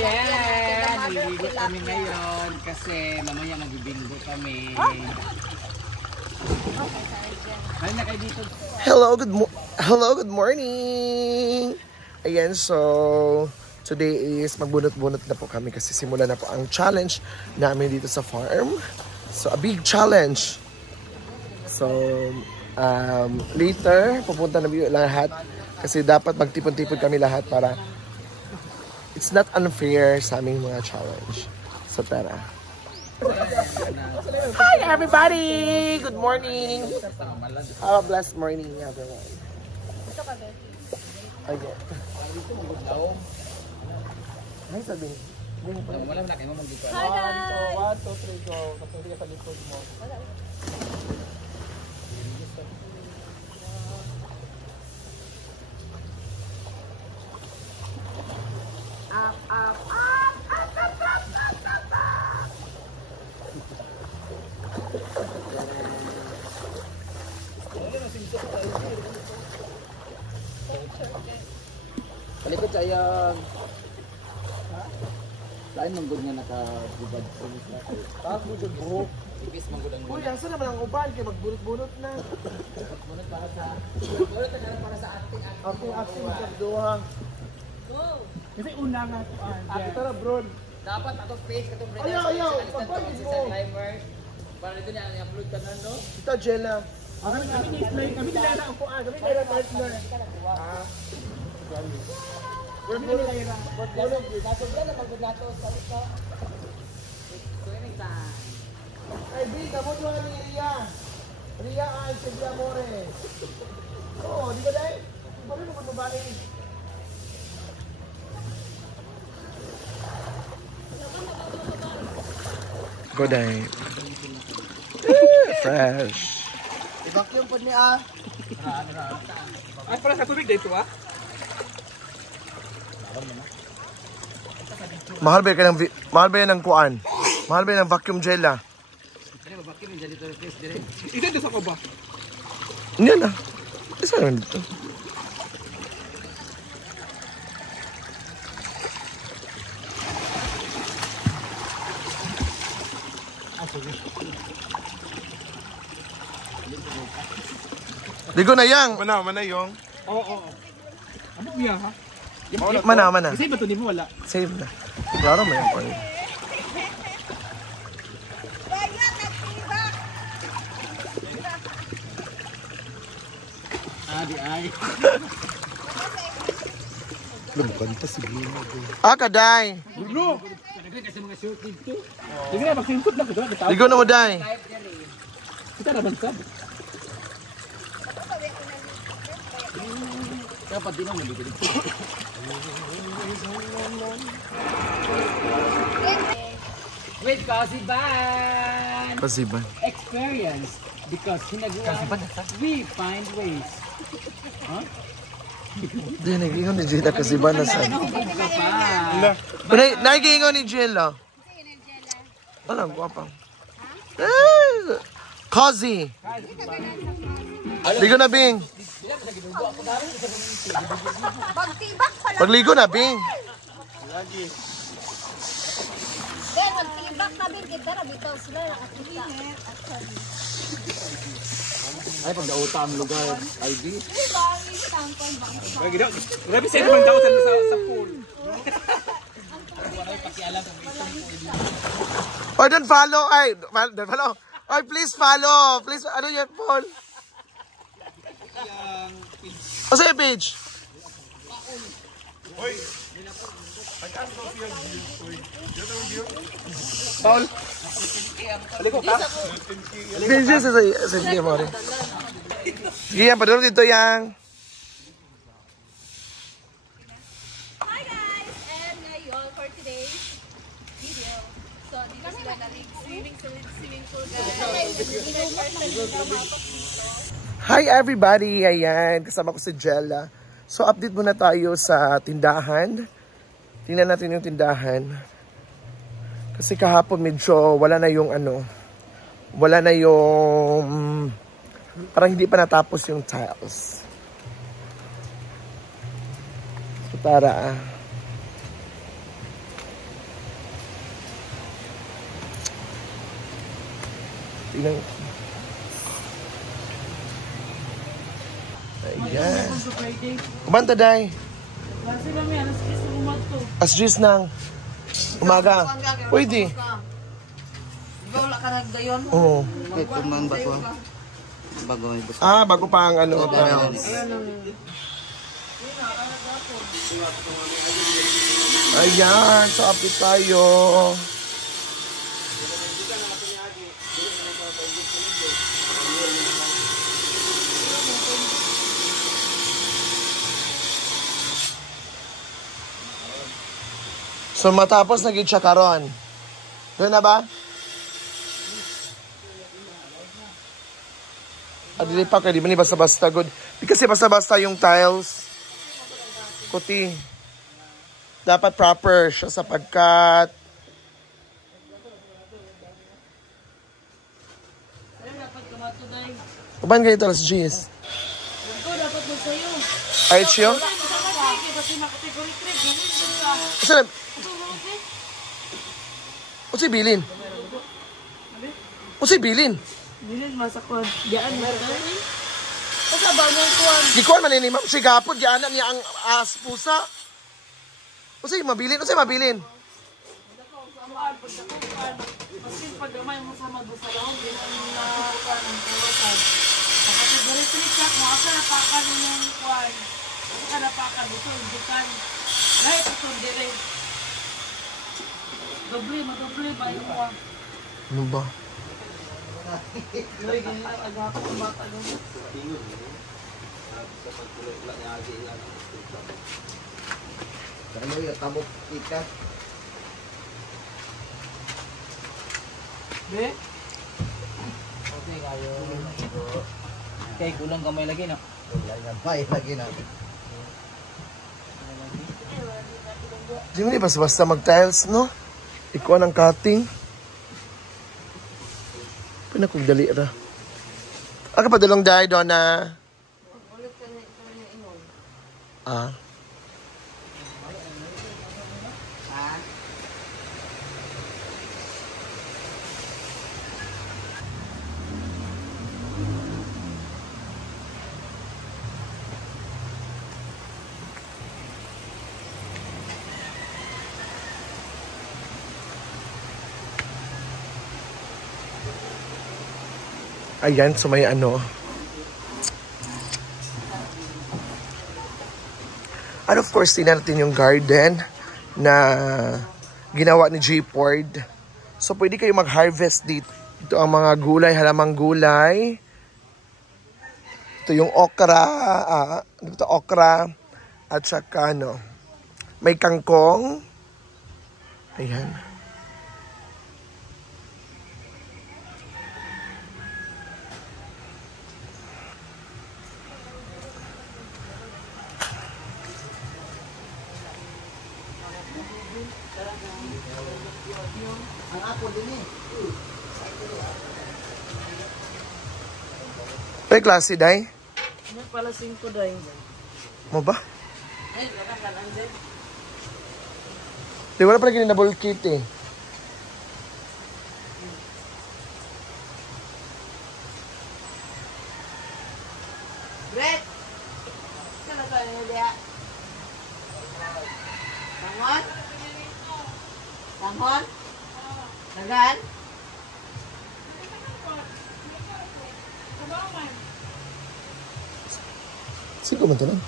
Yeah! Niligo kami ngayon kasi mamaya magbibinggo kami. Ay, na kayo dito. Hello, good morning! Ayan, so today is magbunot-bunot na po kami kasi simula na po ang challenge namin dito sa farm. So, a big challenge. So, later, pupunta na lahat kasi dapat magtipon-tipon kami lahat para it's not unfair sa aming mga challenge. So, tara. Hi, everybody! Good morning! Have a blessed morning, everyone. Okay. Hi, sabi. Wala na kayo mag-dito. Hi guys! 1, 2, 3, go. Kasi hindi ka sa likod mo. Palikot sayang. Lain manggod nga nakabubad. Bugod buhok. Ibis manggod ang Uy, asa naman ang uban? Kaya magbunot-bunot na. bunot para sa ating Acting magkagduhang. Kasi una nga ito. Ako tara, bron. dapat ato face katong break. Ayaw. Pagpagin mo. Climbers. Para dito niya i-upload ka na, no? Ito, Jella. Kami nila na upo. Kami nila partner. Kami nila ira. Nasugdan na pagbugato sa ito. So, anytime. Ay, B, kamo doon ni Ria. Ria ay sige amore. Oo, di ba dahil? Bali mo magbabalik. Good day. Fresh. I-vacuum po niya. Ay, para sa tubig dito ah. Mahal ba yan ng kuan? Mahal ba yan ng vacuum gel ah? Vacuum yung dito face dire. Ito dito sa ko ba? Hindi na. Isa naman dito. Ligo na yang. Mana yung? Oo. Ano biya ha? Mana. Kasi ba ito mo wala? Save na. Klaro mo yan po. Adi ay. Lumpan pa si Bino. Kaday. Gulo! Kasi mga short dito. Sige na, magsimpot na kita. Ligo na mo, Day. Kita na bansab. Dapat din ang nabibili. With Pasiban. experience. Because hinaguan, we find ways. Huh? Hindi, nagiingon ni Jella Kasiban na sa... Nakahubog ka pa. Nagiingon ni Jella. Wala, guwapang. Cozy. Ligo na, Bing. Pagligo na, Bing. Then, magtibak na din kita na bitaw sila nakakita. Ay, pagdauta ang lugar, ID. Grabe sa'yo naman daw sa pool. Or don't follow. Don't follow. Or please follow. Please, ano yan, Paul? O sa'yo, page? Hoy! Pag-ask ko field view. Hoy. Dito ang view? Paul. Aliko ka? Page sa hindi mo rin. Sige, yan. Padulong dito, yang. Hi guys! And ngayon for today's video. So, dito sila swimming pool guys. Hi everybody! Ayan, kasama ko si Jella. So update muna tayo sa tindahan. Tingnan natin yung tindahan. Kasi kahapon medyo wala na yung parang hindi pa natapos yung tiles. So tara. Tingnan. Ayan. Kumanta, day. Kasi kami, alas 10 na umat to. As juice ng umaga. Pwede. Wala ka nagdayon? Oo. Ito man bago. Bago may bus. Ah, bago pa ang ano. Ayan, so update tayo. So matapos naging siya karon. Doon na ba? Adili pa kaya di ba ni basta-basta good. Di kasi basta-basta yung tiles. Kuti. Dapat proper siya sa pagkat. Kuban kayo ito, Las G's? Ikaw dapat magsayo. Ay, Chio? Kasi makategory 3. Saan? O si Bilin? O si Bilin? Bilin masakwan. Diyan mo tayo. Kasi bangon kuwan. Gikuan man ni Ma'am Sigapod, gianan niya ang pusa. O si mabilin? O si mabilin? Masin pag gamay mo sa madusalahon, ginang nakuha ng kawasan. Makategory 3 siya, kung asa napakan yung kuwan. Asa ka napakan, ito, dukan. Lahat ito, dire. Madoble ba yung kuwan? Ano ba? Uy, ganyan ang agapot ng bata. Ano yung tabok kita? Be? Okay kayo. Okay, kulang kamay lagi na. Kulang kamay lagi na. Di mo ni basta-basta mag-tiles, no? Ikuan ang cutting. Pinakugdali ra. Aka pa dalong dahi doon na... Ah. Ayan, so may ano. And of course, tingnan natin yung garden na ginawa ni J. Ford. So pwede kayo mag-harvest dito. Ito ang mga gulay, halamang gulay. Ito yung okra, ito okra at saka ano, may kangkong. Ayan. Ay, klase, day? Ano pala 5 day? Mo ba? Di, wala pala ganyan na ball kit eh. Brett! Saan ka niyo diya? Tangon? Tangon? Dagan? Siko man ito lang.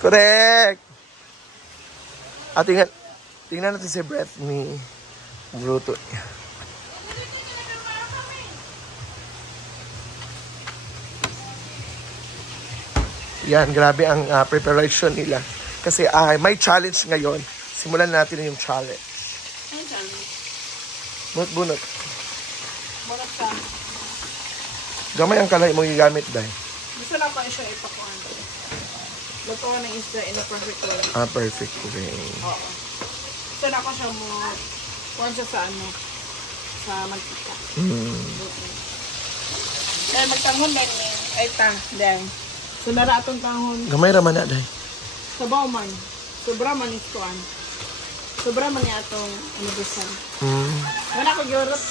Correct! At tingnan natin si Brett ni Bruto. Yan, grabe ang preparation nila. Kasi may challenge ngayon. Simulan natin yung challenge. Ano challenge? Bunot-bunot. Bunot ka. Gamay ang kalay mo gigamit dahil. Gusto lang ko siya ipakuan. Lutuan ng isda in a perfect way. Perfect way. Oo. Gusto lang ko siya mo kuhan siya sa ano, sa magkita. Dahil magtanghon ba niya? Ay ta, dahil. So nara atong tanghon. Gamay raman na dahil. Sabaw man. Sobra man is kuhan. Sobra man niya itong inubusan. Wala ko Europe.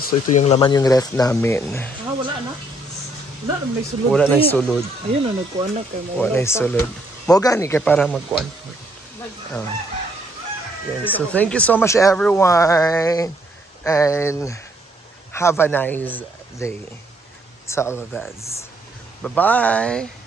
So ito yung laman yung ref namin. Wala na. Wala na may sulod. Wala na yung sulod. Ayun na, nagkuhan na kayo. Wala na yung sulod. Mo gani kay para magkuhan. Yeah, so thank you so much everyone. And have a nice day to all of us. Bye-bye.